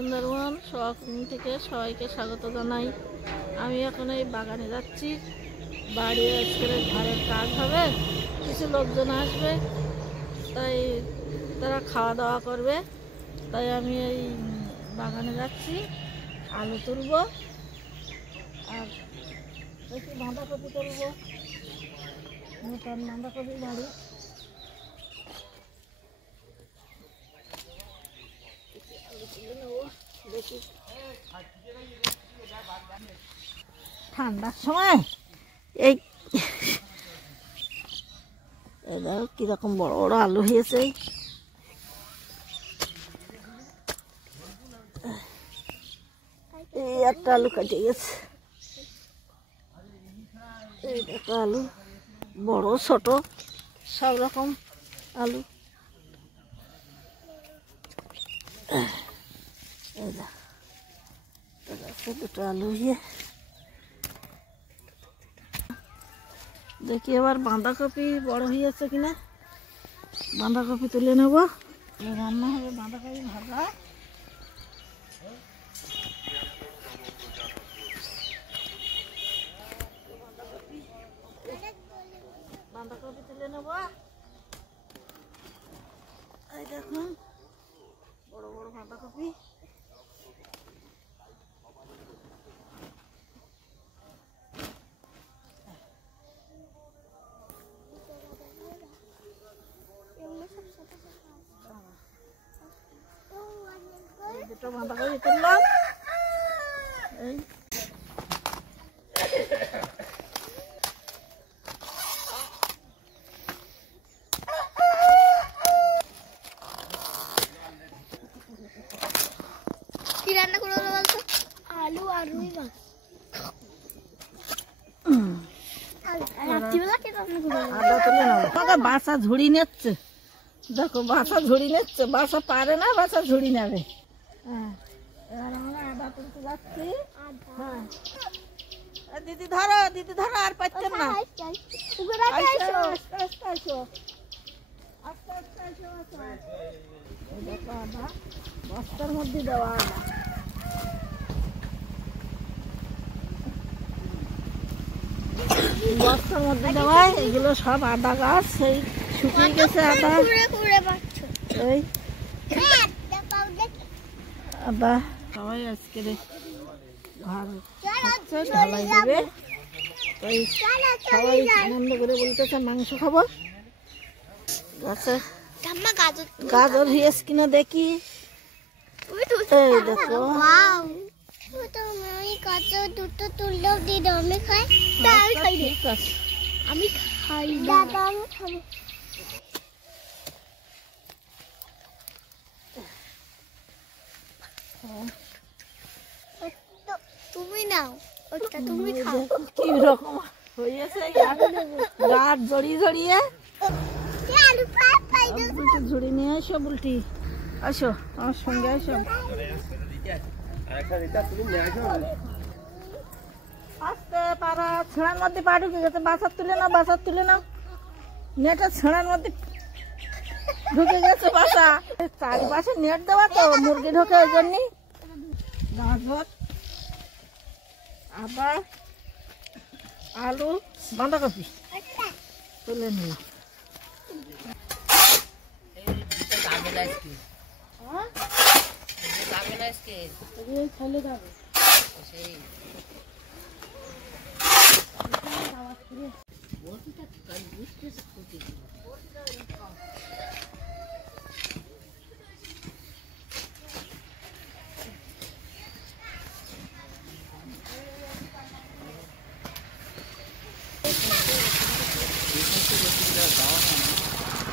সুন্দরবন শখ থেকে সবাইকে স্বাগত জানাই। আমি এখন এই বাগানে যাচ্ছি। বাড়ি আজকে ঘরের কাজ হবে, কিছু লোকজন আসবে, তাই তারা খাওয়া দাওয়া করবে। তাই আমি এই বাগানে যাচ্ছি, আলু তুলব আর একটু বাঁধাকপি তুলব। নতুন বাঁধাকপি বাড়ি ঠান্ডার সময় এই দেখো কিরকম বড় বড় আলু হয়েছে। এই একটা আলু কেটে গেছে। এই দেখো আলু বড় ছোট সব রকম আলু। এই দেখো দুটো আলু দিয়ে দেখি এবার বাঁধাকপি বড় হয়েছে কিনা। বাঁধাকপি তুলে নেব, রান্না হবে বাঁধাকপি ভাজা। বাঁধাকপি তুলে নেব। এই দেখুন বড় বড় বাঁধাকপি। দুটো বাঁধাকপি তুললাম। এই কি রান্না করবো বলতো? আলু আর রুই মাছ। রাত্রিবেলা কি রান্না করবো? আদা তুলে নেবো। বাসা ঝুড়ি নিচ্ছে, দেখো বাসা ঝুড়ি নিচ্ছে। বাসা পারে না, বাসা ঝুড়ি নেবে। হ্যাঁ, এবার আমরা আদা তুলতে যাচ্ছি। হ্যাঁ দিদি ধরো, দিদি ধরো, আর পাচ্ছেন না। আস্তে আস্তে আসো, আস্তে আস্তে আসো। এই দেখো আদা বস্তার মধ্যে দেওয়া আদা। বস্তার মধ্যে দেওয়া এগুলো সব আদা গাছ, সেই শুকিয়ে গেছে আদা। এই আদা সবাই আজকে ঘর ঢালাই দেবে, তাই সবাই আনন্দ করে বলতেছে মাংস খাবো। গাছে গাজর হয়েছে কিনা দেখি। এই দেখো দুটো তুললেও দিয়ে দাও, আমি খাই। আমি খাই দাদা, আমি খাবো। তুমি নাও ওটা, তুমি খাও। কি রকম হয়েছে গাছ জড়িয়ে জড়িয়ে। ঝুড়ি নিয়ে আসো বুলটি, আসো আমার সঙ্গে আসো। আস্তে পারা ছেঁড়ার মধ্যে পা ঢুকে গেছে। বাসার তুলে নাও, বাসার তুলে নাও। নেটের ছেঁড়ার মধ্যে ঢুকে গেছে বাসা। চারিপাশে নেট দেওয়া তো, মুরগি ঢোকে ওই জন্যই। গাজর, আদা, আলু, বাঁধাকপি তুলে নিলাম। ফেলে যাবে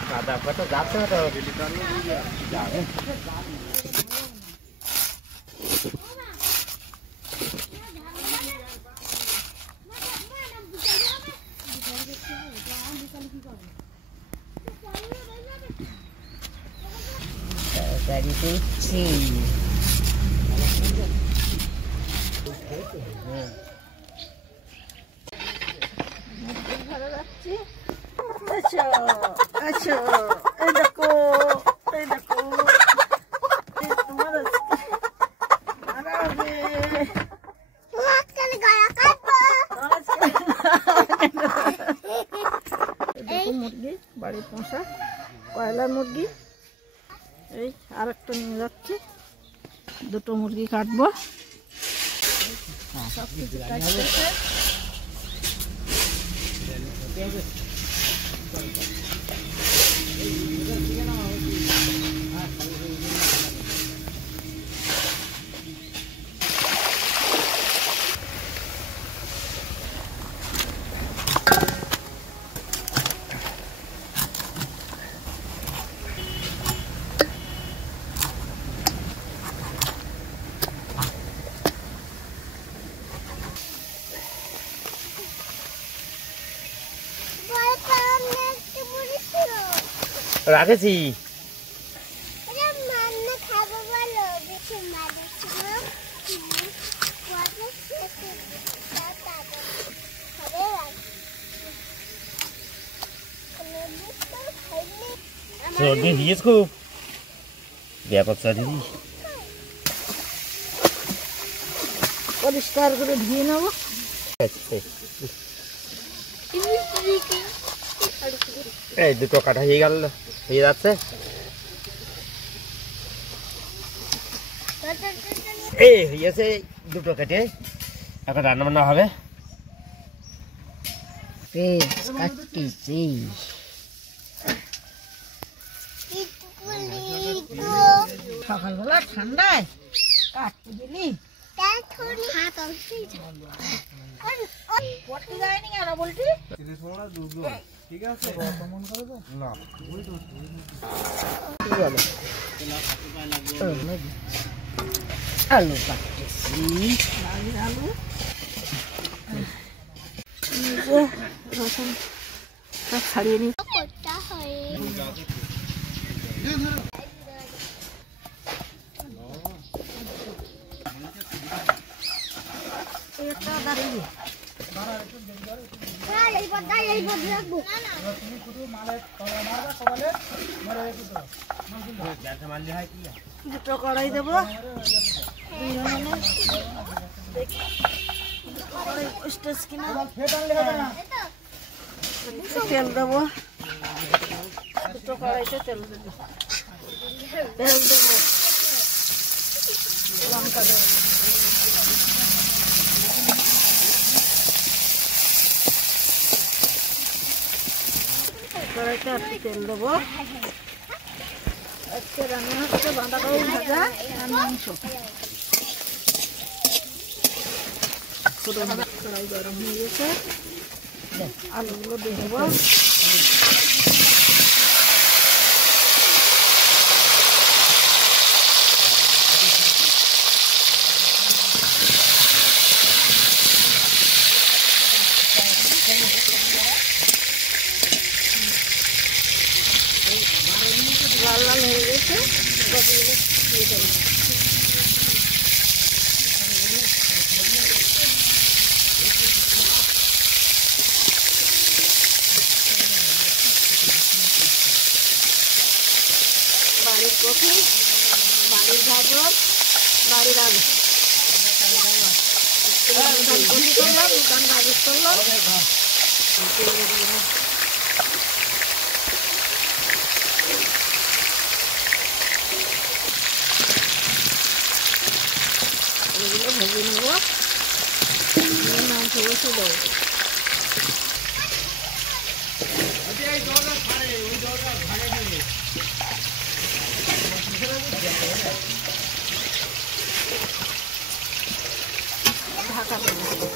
দাদা কত যাচ্ছে না তো যাবে। ঘরে যাচ্ছি। আচ্ছা এই দেখো, এই দেখো তোমার দুটো মুরগি কাটবো। সব কিছু কাটতেছে। রাখেছি। সর্দি দিয়েছ খুব ব্যাপক সর্দি। পরিষ্কার করে ধুয়ে নেবো। এই দুটো কাটা হয়ে গেল, হয়ে যাচ্ছে। এই হয়েছে দুটো কেটে, এখন রান্না বান্না হবে। সকালবেলা ঠান্ডায় কাটতে দিলি যায়নি কেন বলছি? ঠিক আছে আলু কাটতেছি, আলু রসুন সব ছাড়িয়ে নি। দুটো কড়াই দেবো, তেল দেবো, দুটো কড়াইতে তেল দেবো, তেল দেবো, লঙ্কা দেবো, কড়াইতে একটু তেল দেবো। আজকে রান্না হচ্ছে বাঁধাকপি ভাজা আর মাংস। কড়াই গরম হয়ে গেছে, আলুগুলো দিয়ে দেবো। লাল লাল হয়ে গেছে, সবগুলো দিয়ে দেবো। বাড়ির কপি, বাড়ির গাজর, বাড়ির আলু, কপি করলাম, গাজর করলাম। এগুলো ভেজে নেবো, মাংস বসে দেবো। ঢাকা দেবো।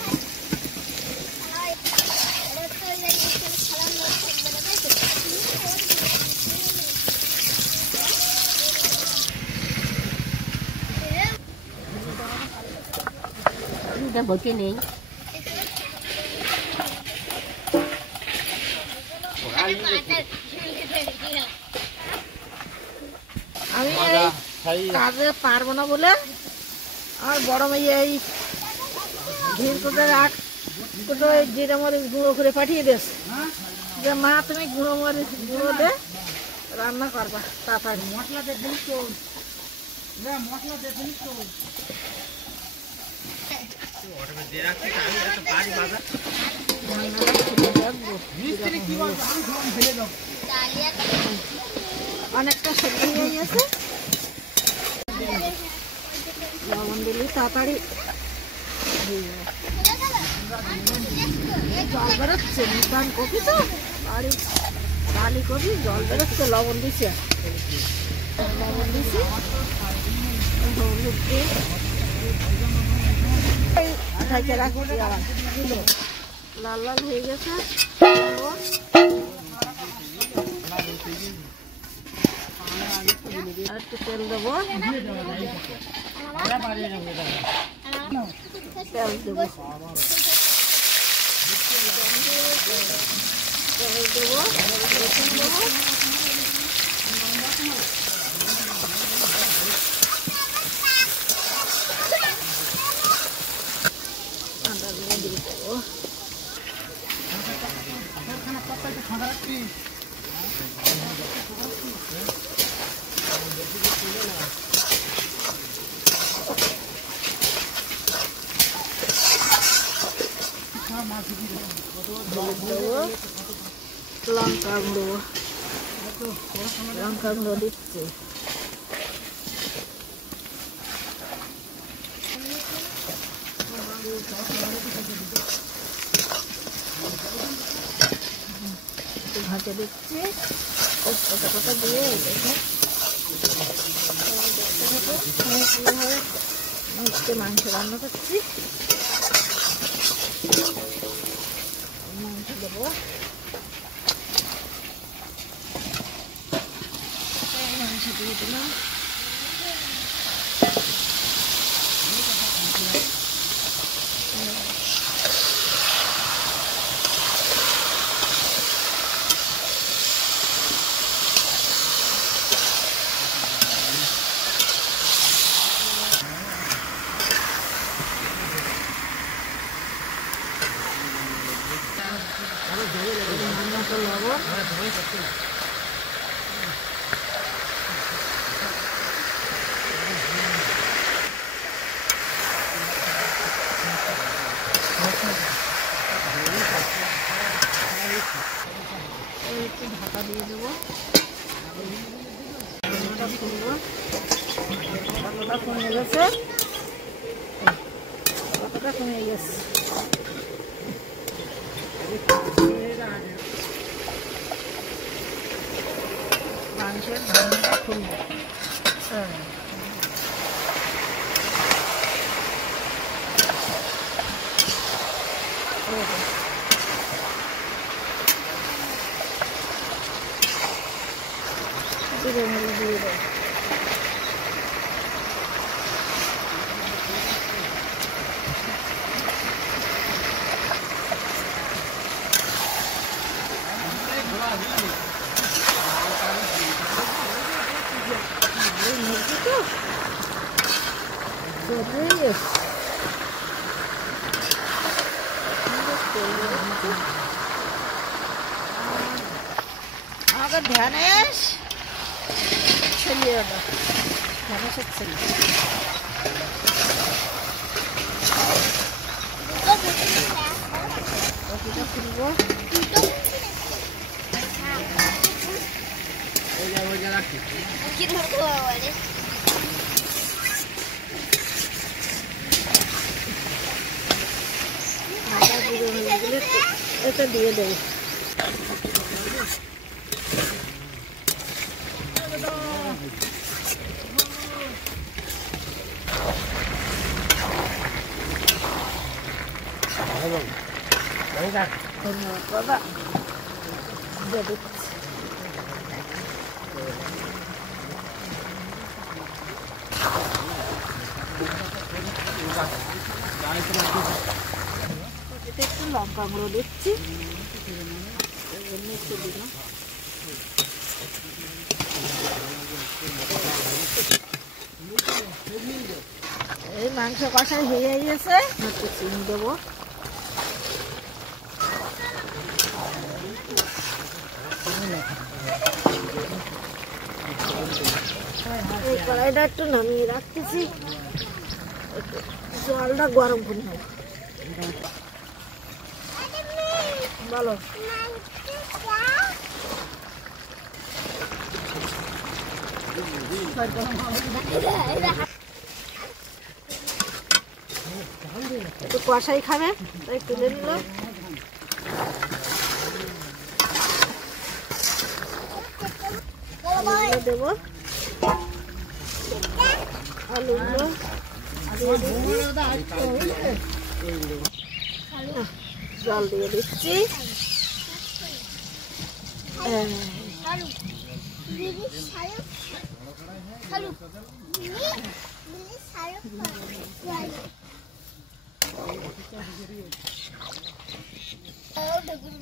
বসে নেই, আমি এই কাজে পারবো না বলে আমার বড় মেয়ে এই ঘির কোটে রাখ কোটো জিরা মরিচ গুঁড়ো করে পাঠিয়ে দিস, যে মা তুমি গুঁড়ো মরিচ গুঁড়ো দে রান্না করবা তাড়াতাড়ি। মশলা দেখবেন তো, মশলা দেখবেন তো। অনেকটা সেদ্ধ হয়ে গেছে, তাড়াতাড়ি জল বেরোচ্ছে, নিতান কপি তো বাড়ি বালি কপি, জল বেরোচ্ছে, লবণ দিছি, লবণ দিছি, হলুদ দিয়ে ঢাকে রাখছি। আবার লাল লাল হয়ে গেছে, আর একটু তেল দেবো, তেল দেবো, তেল দেবো, রসুন দেবো, আদা দিয়ে দেবো, লঙ্কা গুঁড়ো, লঙ্কা গুঁড়ো দিচ্ছি, ভাজে দিচ্ছি, কটা কটা দিয়ে দেখে কীভাবে মাংস রান্না করছি। মাংস দেবো, মাংস দিয়ে দিলাম, লবণ, একটু ঢাকা দিয়ে দেবো, কতটা কমে গেছে, কতটা কমে গেছে, মাংসের ধানটা খুলবো, জিরে মরিচ দিয়ে দেবো, আমাকে ধ্যানেশ ছড়িয়ে দেবো, ধ্যানেশের ছেলে কপিটা খুলবো, কি ধরতে পারবো আদা জিরে হয়ে গেলে এটা দিয়ে দেবো, ধন্যবাদ বাবা, দিয়ে দিচ্ছি, একটু লঙ্কা গুঁড়ো দিচ্ছি, একটু দিলাম, এই মাংস কষাই হয়ে গেছে, একটু চিনি দেবো, এই কড়াইটা একটু নামিয়ে রাখতেছি, জলটা গরম করে নেব, বলো কষাই খাবে, তাই তুলে নিল। দেবো আলুগুলো, জল দিয়ে দিচ্ছি।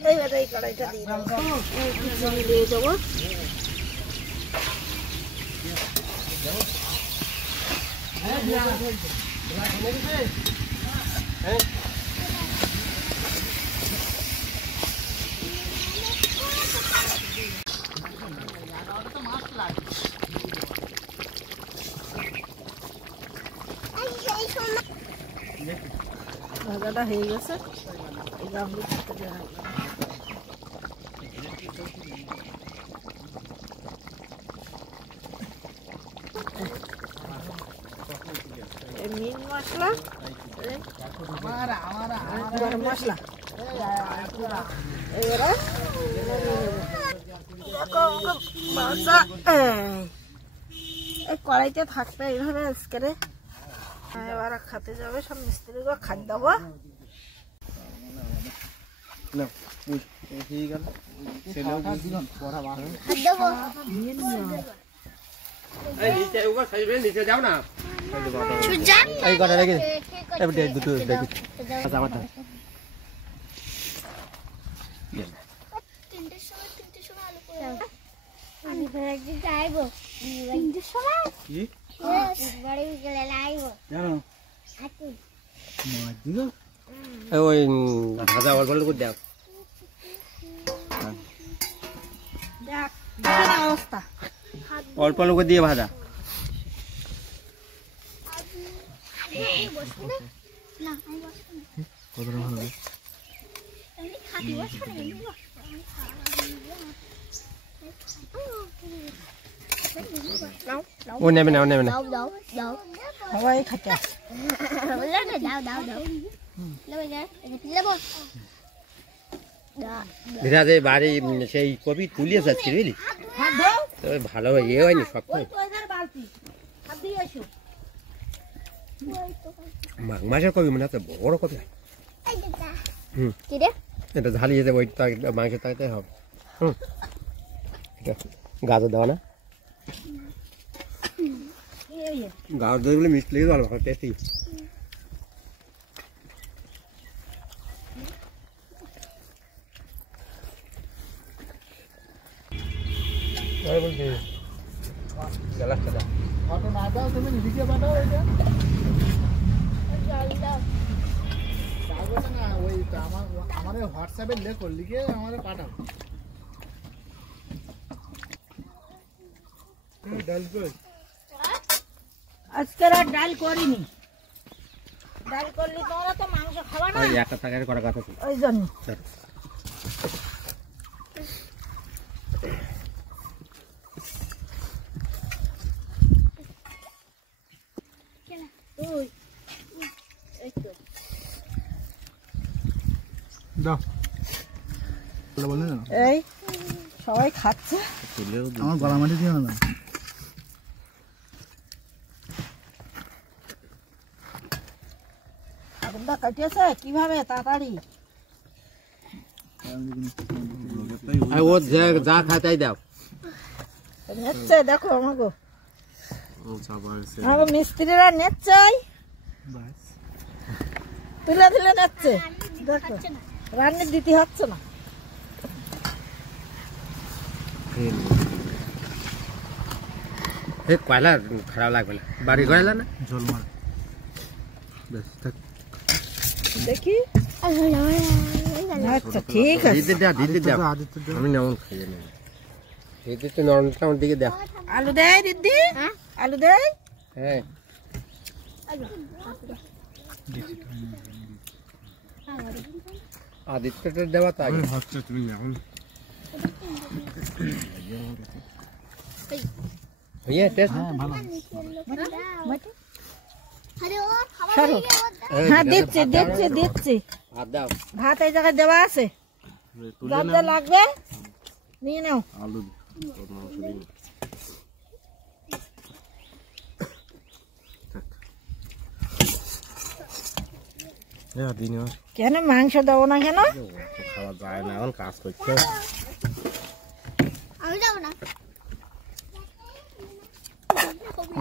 এইবার এই কড়াইটা দিয়ে দেবো, চিনি দিয়ে দেবো। ভাজাটা হয়ে গেছে, মিট মশলা, গরম মশলা, এবারে এই কড়াইতে থাকবে এইভাবে আজকে। এবার খাতে যাবে সব মিস্ত্রিগুলো, খাদ্য দেবো। নিচে যাও না, দুটো ওই ভাজা অল্প অল্প দেখ অবস্থা, অল্প অল্প দিয়ে ভাজা। ও নেবে না, ও নেবে না, সবাই খাতে দিদা যে বাড়ি সেই কপি তুলিয়ে যাচ্ছি বুঝলি, তবে ভালো ইয়ে হয়নি সব মাঘ মাসের কপি মনে হচ্ছে বড় কপি। এটা ঝালিয়ে যাবে, ওই মাংসের তাকে হবে। গাজর দেওয়া না, গাজর দইগুলো মিষ্টি লেগে ভালো ভালো টেস্টি। হোয়াটসঅ্যাপে লেখো, লিখে আমাদের পাঠাও। আজকে আর ডাল করিনি, ডাল করলে তোমরা তো মাংস খাবা না, একটা টাকার করা কথা, ওই জন্য। এই সবাই খাচ্ছে, আমার গলা মাটি দিয়ে না। আগুনটা কাটিয়েছে কিভাবে তাড়াতাড়ি, ও যা খায় তাই দাও। নেচ্ছে দেখো আমাকে, আমার মিস্ত্রিরা নেচ্ছে, তুলে তুলে নেচ্ছে, দেখো রান্না দিতে হচ্ছে না। কয়লা খারাপ লাগবে না, বাড়ি কয়লা না ঝোল মার দেখি। আচ্ছা ঠিক আছে, আমি যেমন খাইয়ে নেব, দিদি নরমটা আমার দিকে দেখ। আলু দেয় দিদি, আলু দেয়, হ্যাঁ আদিত্যটা দেওয়া তো আগে হচ্ছে, তুমি এখন টেস্ট ভালো। আরে ও খাবার হয়ে গেল। হ্যাঁ দিচ্ছি দিচ্ছি দিচ্ছি। ভাত দাও। ভাত এই জায়গায় দেওয়া আছে, যা যা লাগবে নিয়ে নাও। আলু কেন মাংস দেবো না কেন? খাওয়া যায় না, এখন কাজ করছে। আমি যাবো না।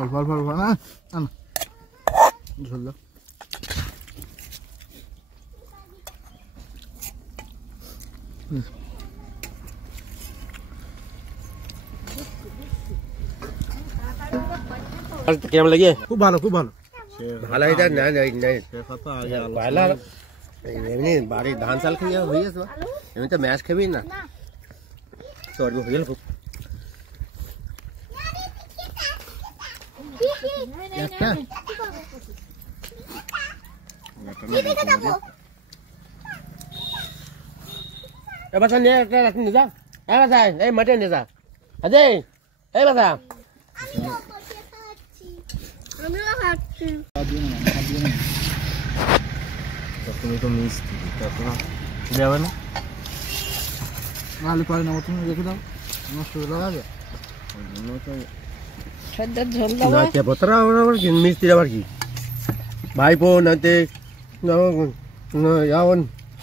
অল্প অল্প অল্প না ঝোল দাও। কেমন লাগে? খুব ভালো খুব ভালো। ভালো এটা না শেফা তো আগে আলো পয়লা এমনি বাড়ির ধান চাল খেয়ে হয়ে গেছে, এমনি তো ম্যাচ খাবি না তো আর হয়ে গেল খুব একটা বাসা নিয়ে একটা রাখি নিয়ে যা। হ্যাঁ বাসা এই মাঠে নিয়ে যা। আজে এই বাসা আমিও খাচ্ছি। তুমি তো মিষ্টি যাবে না। আলু পারে না, তুমি রেখে দাও, নষ্ট হয়ে যাবে। সদ্যের ঝোল দেবো। মিস্ত্রি আবার কি ভাইপো নাতে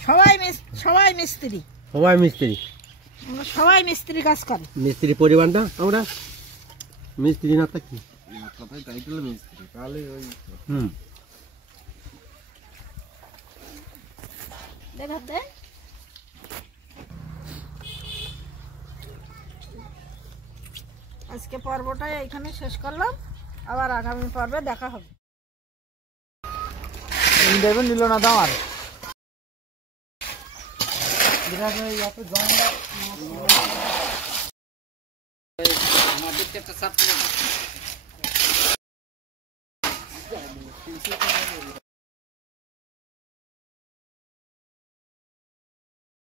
সবাই মিস্ত্রি, সবাই মিস্ত্রি, আমরা সবাই মিস্ত্রি কাজ করে। মিস্ত্রি পরিবার না আমরা, মিস্ত্রি না তা কি? তাহলে ওই হুম দেখাতে আজকে পর্বটা এখানে শেষ করলাম, আবার আগামী পর্বে দেখা হবে। দেবেন নিল না দাও আর